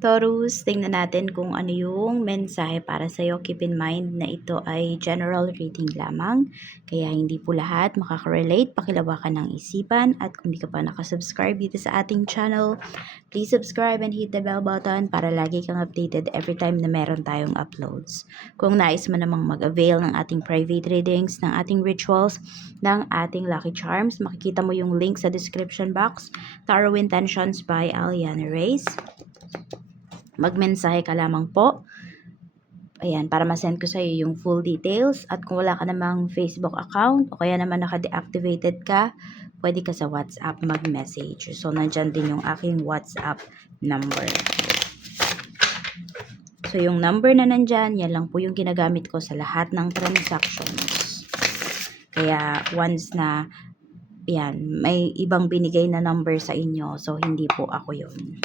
Taurus, tingnan natin kung ano yung mensahe para sa'yo. Keep in mind na ito ay general reading lamang. Kaya hindi po lahat makaka-relate. Pakilawakan ng isipan. At kung hindi ka pa nakasubscribe dito sa ating channel, please subscribe and hit the bell button para lagi kang updated every time na meron tayong uploads. Kung nais mo namang mag-avail ng ating private readings, ng ating rituals, ng ating lucky charms, makikita mo yung link sa description box. Tarot Intentions by Aliana Reyes. Magmensahe ka lamang po. Ayan, para ma-send ko sa iyo yung full details. At kung wala ka namang Facebook account o kaya naman naka-deactivated ka, pwede ka sa WhatsApp mag-message. So, nandyan din yung aking WhatsApp number. So, yung number na nandyan, yan lang po yung ginagamit ko sa lahat ng transactions. Kaya, once na, yan, may ibang binigay na number sa inyo, so hindi po ako yun.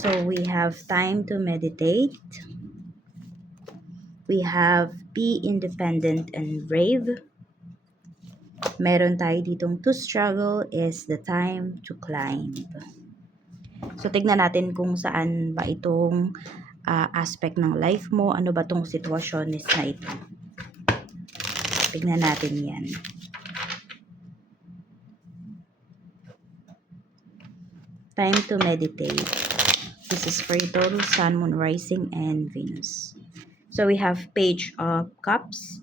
So, we have time to meditate. We have be independent and brave. Meron tayo ditong to struggle is the time to climb. So, tignan natin kung saan ba itong aspect ng life mo. Ano ba itong sitwasyon na ito? Tignan natin yan. Time to meditate. This is for Taurus, Sun, Moon, Rising, and Venus. So, we have Page of Cups.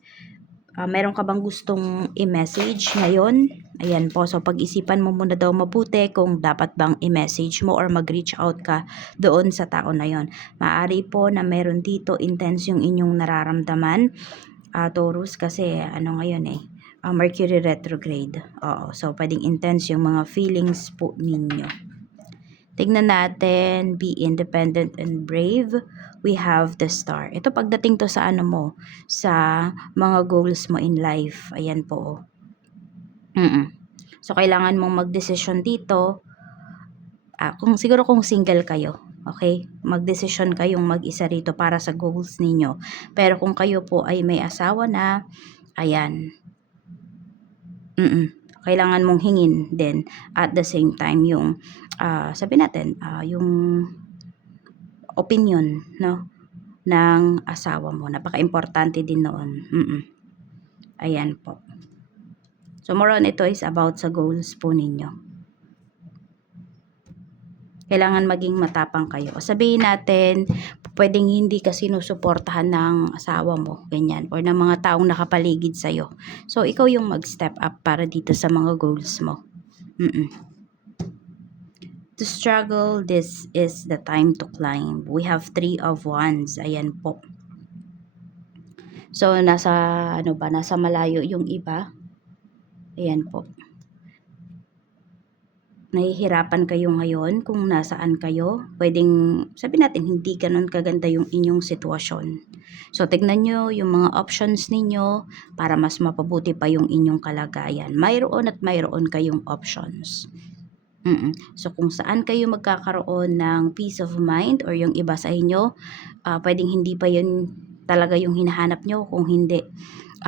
Meron ka bang gustong i-message ngayon? Ayan po. So, pag-isipan mo muna daw mabuti kung dapat bang i-message mo or mag-reach out ka doon sa tao na yon. Maaari po na meron dito intense yung inyong nararamdaman. Taurus, kasi ano ngayon Mercury retrograde. Oo. So, pwedeng intense yung mga feelings po ninyo. Tignan natin, be independent and brave. We have the Star. Ito pagdating to sa ano mo, sa mga goals mo in life. Ayan po. So, kailangan mong magdesisyon dito. Siguro kung single kayo, okay? Magdesisyon kayong mag-isa rito para sa goals ninyo. Pero kung kayo po ay may asawa na, ayan. Kailangan mong hingin din at the same time yung sabi natin yung opinion ng asawa mo. Napaka-importante din noon. Ayan po. So more on ito is about sa goals po ninyo. Kailangan maging matapang kayo. O sabihin natin, pwedeng hindi ka sinusuportahan ng asawa mo, ganyan, or ng mga taong nakapaligid sa'yo. So, ikaw yung mag-step up para dito sa mga goals mo. To struggle, this is the time to climb. We have 3 of Wands. Ayan po. So, nasa malayo yung iba. Ayan po. Nahihirapan kayo ngayon kung nasaan kayo. Pwedeng, sabihin natin, hindi ganun kaganda yung inyong sitwasyon. So, tignan nyo yung mga options ninyo para mas mapabuti pa yung inyong kalagayan. Mayroon at mayroon kayong options. So, kung saan kayo magkakaroon ng peace of mind or yung iba sa inyo, pwedeng hindi pa yun talaga yung hinahanap nyo. Kung hindi,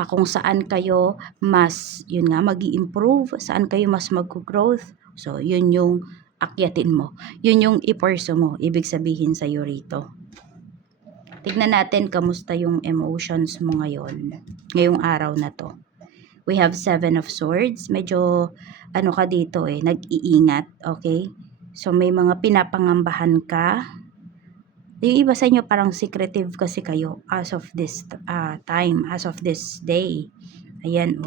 kung saan kayo mas, yun nga, mag-i-improve, saan kayo mas mag-growth. So, yun yung akyatin mo. Yun yung iporso mo. Ibig sabihin sa'yo rito. Tignan natin kamusta yung emotions mo ngayon. Ngayong araw na to. We have 7 of Swords. Medyo, ka dito nag-iingat. Okay? So, may mga pinapangambahan ka. Yung iba sa inyo parang secretive kasi kayo as of this time, as of this day. Ayan,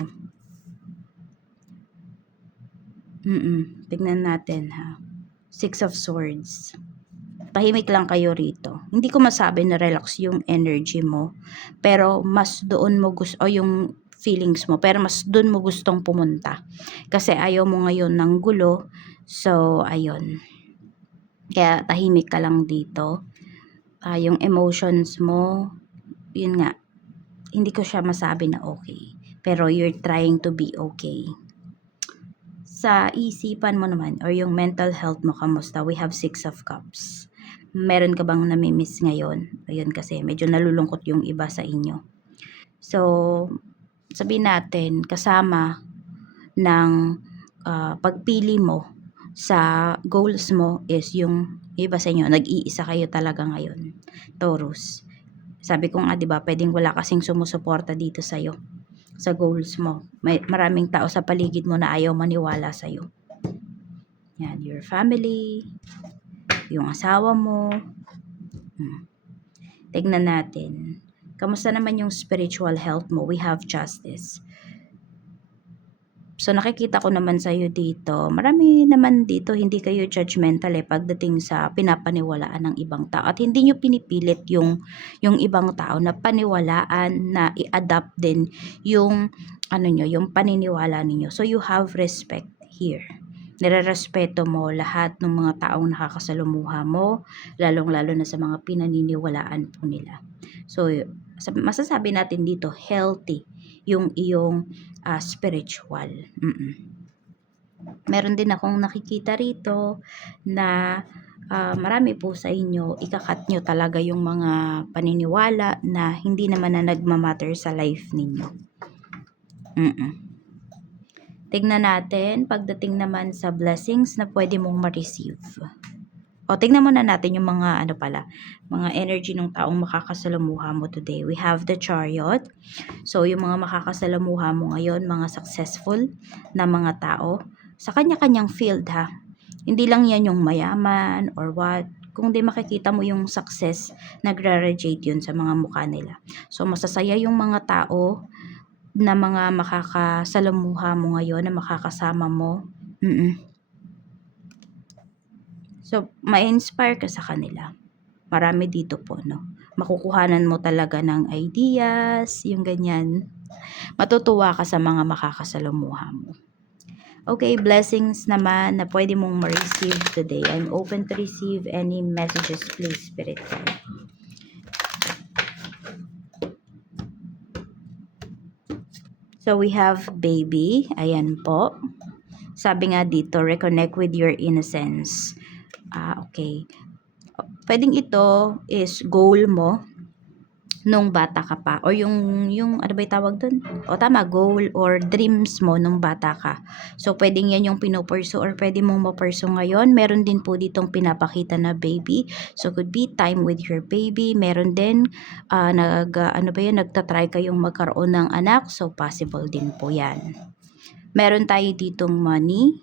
Tignan natin, 6 of Swords. Tahimik lang kayo rito. Hindi ko masabi na relax yung energy mo, pero mas doon mo gusto, o yung feelings mo, pero mas doon mo gustong pumunta. Kasi ayaw mo ngayon ng gulo, so ayun. Kaya tahimik ka lang dito. Yung emotions mo, yun nga, hindi ko siya masabi na okay. Pero you're trying to be okay. Sa isipan mo naman, or yung mental health mo, kamusta? We have 6 of Cups. Meron ka bang namimiss ngayon? Ayun, kasi medyo nalulungkot yung iba sa inyo. So, sabihin natin, kasama ng pagpili mo sa goals mo is yung iba sa inyo, nag-iisa kayo talaga ngayon, Taurus. Sabi ko nga, 'di ba, pwedeng wala kasing sumusuporta dito sa'yo, sa goals mo. May maraming tao sa paligid mo na ayaw maniwala sa'yo. Yan, your family, yung asawa mo. Tignan natin. Kamusta naman yung spiritual health mo? We have justice. So nakikita ko naman sa'yo dito, marami naman dito hindi kayo judgmental pagdating sa pinapaniwalaan ng ibang tao. At hindi nyo pinipilit yung ibang tao na paniwalaan, na i-adapt din yung, yung paniniwala ninyo. So you have respect here. Nirerespeto mo lahat ng mga taong nakakasalumuha mo, lalong-lalo na sa mga pinaniniwalaan po nila. So masasabi natin dito, healthy yung iyong spiritual. Meron din akong nakikita rito na marami po sa inyo, ikakat nyo talaga yung mga paniniwala na hindi naman na nagmamatter sa life ninyo. Tignan natin, pagdating naman sa blessings na pwede mong ma-receive. O, tignan muna natin yung mga mga energy ng taong makakasalamuha mo today. We have the Chariot. So, yung mga makakasalamuha mo ngayon, mga successful na mga tao, sa kanya-kanyang field ha. Hindi lang yan yung mayaman or what. Kung di makikita mo yung success, nagre-radiate yun sa mga mukha nila. So, masasaya yung mga tao na mga makakasalamuha mo ngayon, na makakasama mo. So, ma-inspire ka sa kanila. Marami dito po, no? Makukuhanan mo talaga ng ideas, yung ganyan. Matutuwa ka sa mga makakasalamuha mo. Okay, blessings naman na pwede mong ma-receive today. I'm open to receive any messages, please, Spirit Guide. So, we have baby. Ayan po. Sabi nga dito, reconnect with your innocence. Okay. Pwedeng ito is goal mo nung bata ka pa, or yung ano ba yung tawag dun? O tama, goal or dreams mo nung bata ka. So pwedeng yan yung pinupursu or pwede mong mapursu ngayon. Meron din po ditong pinapakita na baby. So could be time with your baby. Meron din nagtatry kayong magkaroon ng anak. So possible din po yan. Meron tayo ditong money.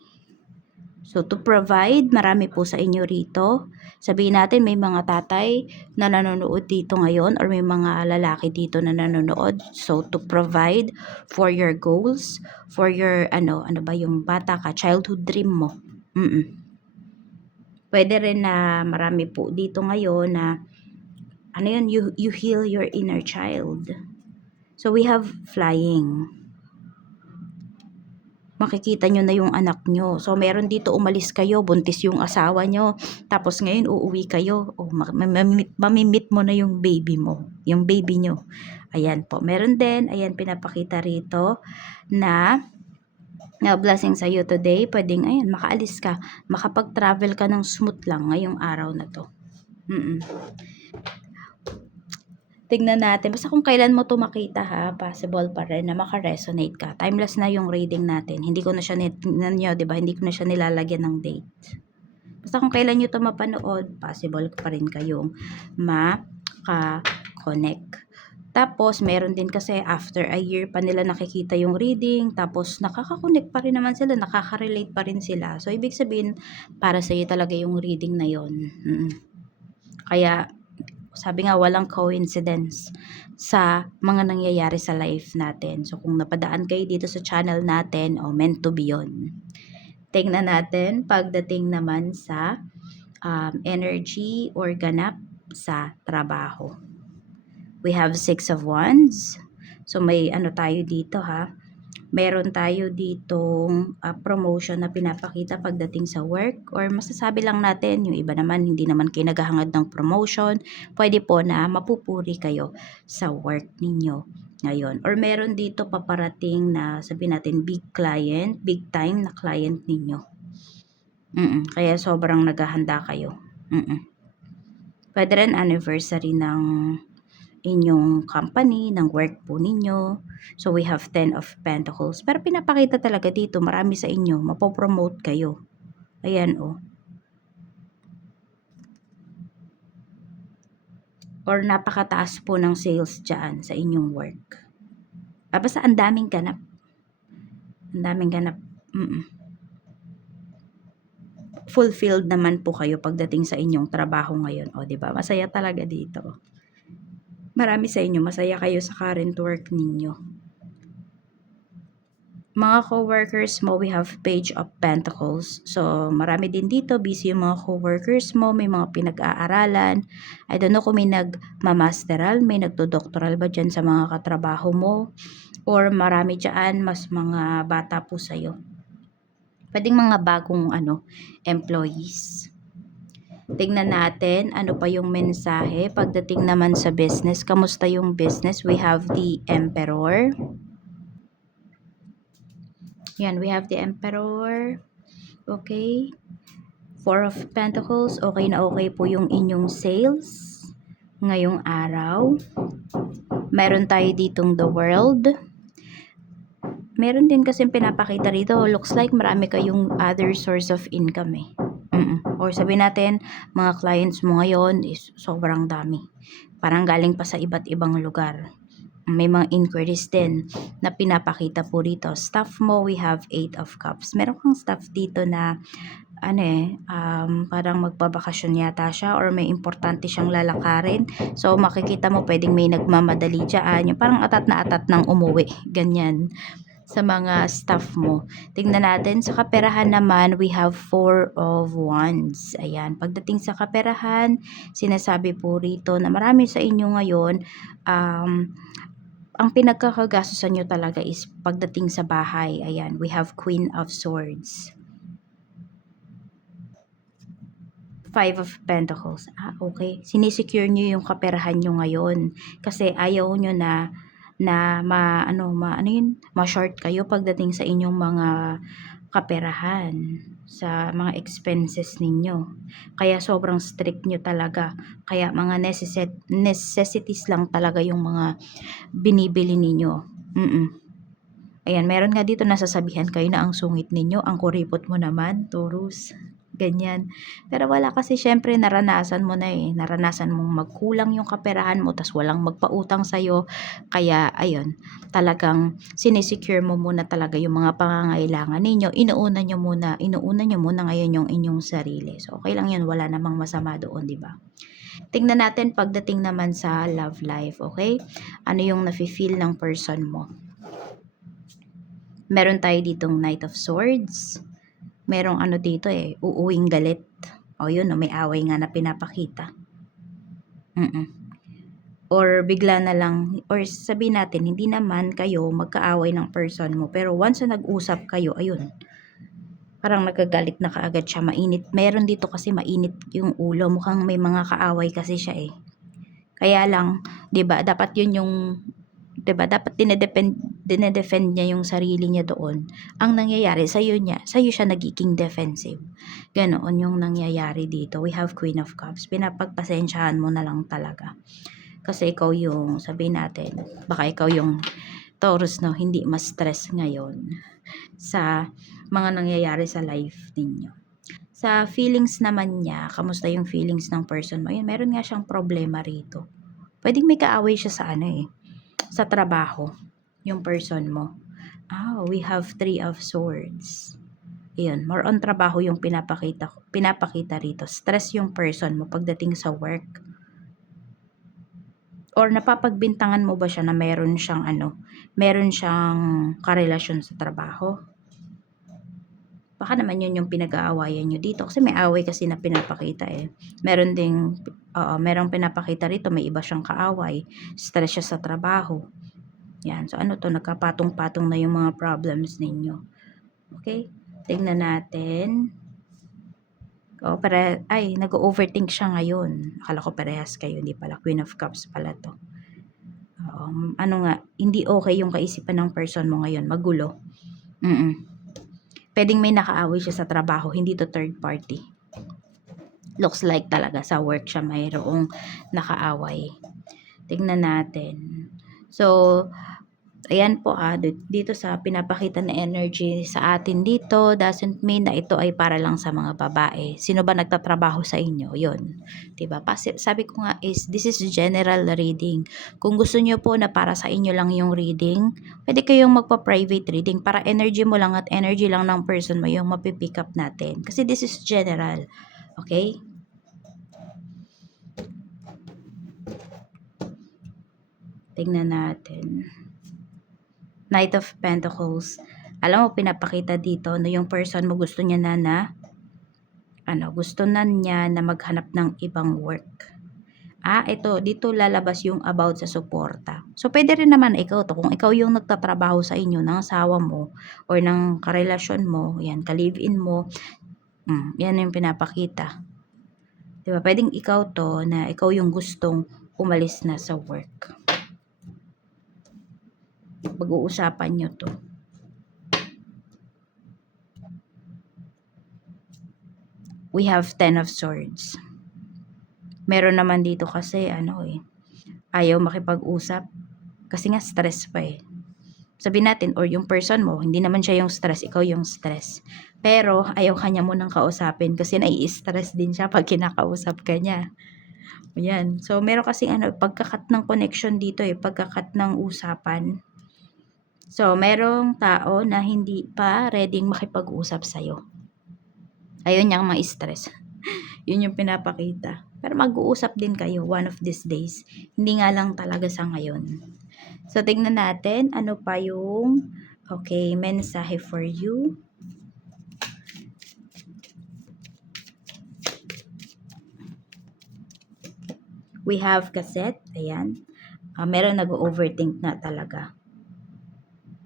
So, to provide, marami po sa inyo rito. Sabihin natin, may mga tatay na nanonood dito ngayon or may mga lalaki dito na nanonood. So, to provide for your goals, for your, ano ba yung bata ka, childhood dream mo. Pwede rin na marami po dito ngayon na, you heal your inner child. So, we have flying. Makikita nyo na yung anak nyo. So, meron dito umalis kayo, buntis yung asawa nyo, tapos ngayon uuwi kayo, mamimit mo na yung baby mo, yung baby nyo. Ayan po. Meron din, ayan, pinapakita rito na blessing sa iyo today. Pwedeng, ayan, makaalis ka, makapag-travel ka ng smooth lang ngayong araw na to. Tignan natin. Basta kung kailan mo to makita ha, possible pa rin na maka-resonate ka. Timeless na yung reading natin. Hindi ko na siya, diba? Hindi ko na siya nilalagyan ng date. Basta kung kailan nyo to mapanood, possible pa rin kayong maka-connect. Tapos, meron din kasi after a year pa nila nakikita yung reading, tapos nakaka-connect pa rin naman sila, nakaka-relate pa rin sila. So, ibig sabihin, para sa'yo talaga yung reading na yon. Kaya, sabi nga, walang coincidence sa mga nangyayari sa life natin. So, kung napadaan kayo dito sa channel natin, meant to be yun. Tingnan natin, pagdating naman sa energy or ganap sa trabaho. We have 6 of Wands. So, may tayo dito ha. Meron tayo ditong promotion na pinapakita pagdating sa work, or masasabi lang natin, yung iba naman hindi naman kayo naghahangad ng promotion, pwede po na mapupuri kayo sa work ninyo ngayon. Or meron dito paparating na sabihin natin big client, big time na client ninyo. Kaya sobrang naghahanda kayo. Pwede rin anniversary ng inyong company, ng work po ninyo. So, we have 10 of Pentacles. Pero pinapakita talaga dito, marami sa inyo, mapopromote kayo. Ayan, oh. Or napakataas po ng sales dyan sa inyong work. Basta ang daming ganap. Ang daming ganap. Fulfilled naman po kayo pagdating sa inyong trabaho ngayon. O, diba? Masaya talaga dito. Marami sa inyo, masaya kayo sa current work ninyo. Mga co-workers mo, we have Page of Pentacles. So, marami din dito, busy yung mga co-workers mo, may mga pinag-aaralan. I don't know kung may nagmamasteral, may nagdodoktoral ba dyan sa mga katrabaho mo? Or marami dyan, mas mga bata po sa'yo. Pwedeng mga bagong employees. Tingnan natin ano pa yung mensahe pagdating naman sa business. Kamusta yung business? We have the Emperor. Yan, we have the Emperor. Okay. Four of Pentacles. Okay na okay po yung inyong sales ngayong araw. Meron tayo ditong the World. Meron din kasi pinapakita rito. Looks like marami kayong other source of income eh. Or sabihin natin, mga clients mo ngayon is sobrang dami. Parang galing pa sa iba't ibang lugar. May mga inquiries din na pinapakita po rito. Staff mo, we have 8 of Cups. Meron kang staff dito na parang magbabakasyon yata siya or may importante siyang lalakarin. So, makikita mo pwedeng may nagmamadali dyan. Yung parang atat na atat ng umuwi. Ganyan sa mga staff mo. Tingnan natin sa kaperahan naman, we have 4 of Wands. Ayan, pagdating sa kaperahan, sinasabi po rito na marami sa inyo ngayon, ang pinagkakagastusan nyo talaga is pagdating sa bahay. Ayan, we have Queen of Swords. 5 of Pentacles. Okay. Sinisecure nyo yung kaperahan nyo ngayon. Kasi ayaw nyo na ma-short kayo pagdating sa inyong mga kaperahan, sa mga expenses ninyo. Kaya sobrang strict nyo talaga. Kaya mga necessities lang talaga yung mga binibili ninyo. Ayan, meron nga dito nasasabihan kayo na ang sungit ninyo, ang kuripot mo naman, Taurus. Ganyan. Pero wala kasi syempre naranasan mo na eh. Naranasan mong magkulang yung kaperahan mo tas walang magpautang sa'yo. Kaya ayun, talagang sinisecure mo muna talaga yung mga pangangailangan ninyo. Inuuna nyo muna ngayon yung inyong sarili. So okay lang yun, wala namang masama doon, di ba? Tingnan natin pagdating naman sa love life, okay? Ano yung nafe-feel ng person mo? Meron tayo ditong Knight of Swords. Merong dito uuwing galit. O yun, may away nga na pinapakita. Or bigla na lang, or sabihin natin, hindi naman kayo magkaaway ng person mo. Pero once na nag-usap kayo, ayun, parang nagagalit na kaagad siya, mainit. Meron dito kasi mainit yung ulo. Mukhang may mga kaaway kasi siya eh. Kaya lang, 'di ba? Dapat 'yun yung 'di ba? Dapat dinedefend niya yung sarili niya doon. Ang nangyayari sa iyo siya nagiging defensive. Ganoon yung nangyayari dito. We have Queen of Cups. Pinapagpasensyahan mo na lang talaga. Kasi ikaw yung, sabihin natin, baka ikaw yung Taurus, no, hindi mas stress ngayon sa mga nangyayari sa life ninyo. Sa feelings naman niya, kamusta yung feelings ng person mo? Yun, meron nga siyang problema rito. Pwedeng may kaaway siya sa sa trabaho, yung person mo. We have 3 of Swords. Ayun, more on trabaho yung pinapakita rito. Stress yung person mo pagdating sa work. Or napapagbintangan mo ba siya na meron siyang karelasyon sa trabaho? Baka naman yun yung pinag-aawayan nyo dito. Kasi may away kasi na pinapakita eh. Merong pinapakita rito, may iba siyang kaaway. Stress siya sa trabaho. Yan. So, nagkapatong-patong na yung mga problems ninyo. Okay? Tingnan natin. Nag-overthink siya ngayon. Akala ko parehas kayo. Hindi pala. Queen of Cups pala to. Hindi okay yung kaisipan ng person mo ngayon. Magulo. Pwedeng may nakaaway siya sa trabaho. Hindi to third party. Looks like talaga sa work siya mayroong nakaaway. Tignan natin. So, ayan po dito sa pinapakita na energy sa atin dito, doesn't mean na ito ay para lang sa mga babae. Sino ba nagtatrabaho sa inyo? Yun. Diba? Sabi ko nga is, this is general reading. Kung gusto nyo po na para sa inyo lang yung reading, pwede kayong magpa-private reading para energy mo lang at energy lang ng person mo yung mapipick up natin. Kasi this is general. Okay? Tingnan natin. Knight of Pentacles. Alam mo, pinapakita dito na yung person mo gusto niya gusto na niya na maghanap ng ibang work. Ito, dito lalabas yung about sa suporta. So, pwede rin naman ikaw to. Kung ikaw yung nagtatrabaho sa inyo ng asawa mo or ng karelasyon mo, yan, ka-live-in mo, yan yung pinapakita. Diba? Pwedeng ikaw to na ikaw yung gustong umalis na sa work. Pag-uusapan nyo to. We have 10 of Swords. Meron naman dito kasi ayaw makipag-usap kasi nga stress pa eh. Sabihin natin, or yung person mo, hindi naman siya yung stress, ikaw yung stress. Pero ayaw kanya munang kausapin kasi nai-stress din siya pag kinakausap ka niya. Ayan. So meron kasi pagkakat ng connection dito pagkakat ng usapan. So merong tao na hindi pa ready makipag-usap sa'yo. Ayaw niyang ma-stress. Yun yung pinapakita. Pero mag-uusap din kayo one of these days. Hindi nga lang talaga sa ngayon. So, tingnan natin ano pa yung mensahe for you. We have Cassette. Ayan. Meron nag-overthink na talaga.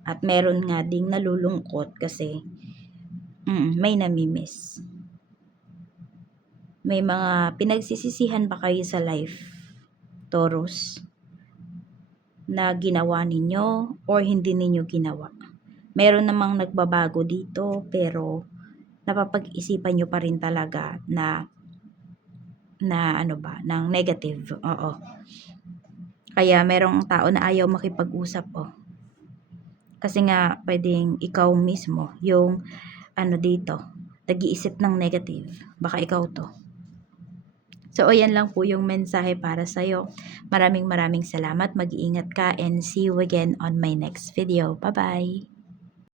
At meron nga ding nalulungkot kasi may namimiss. May mga pinagsisisihan ba kayo sa life, Taurus, na ginawa ninyo or hindi ninyo ginawa? Meron namang nagbabago dito pero napapag-isipan nyo pa rin talaga na ng negative. Oo. Kaya merong tao na ayaw makipag-usap Kasi nga pwedeng ikaw mismo yung dito, nag-iisip ng negative. Baka ikaw to. So, ayan lang po yung mensahe para sa'yo. Maraming salamat. Mag-iingat ka and see you again on my next video. Bye-bye!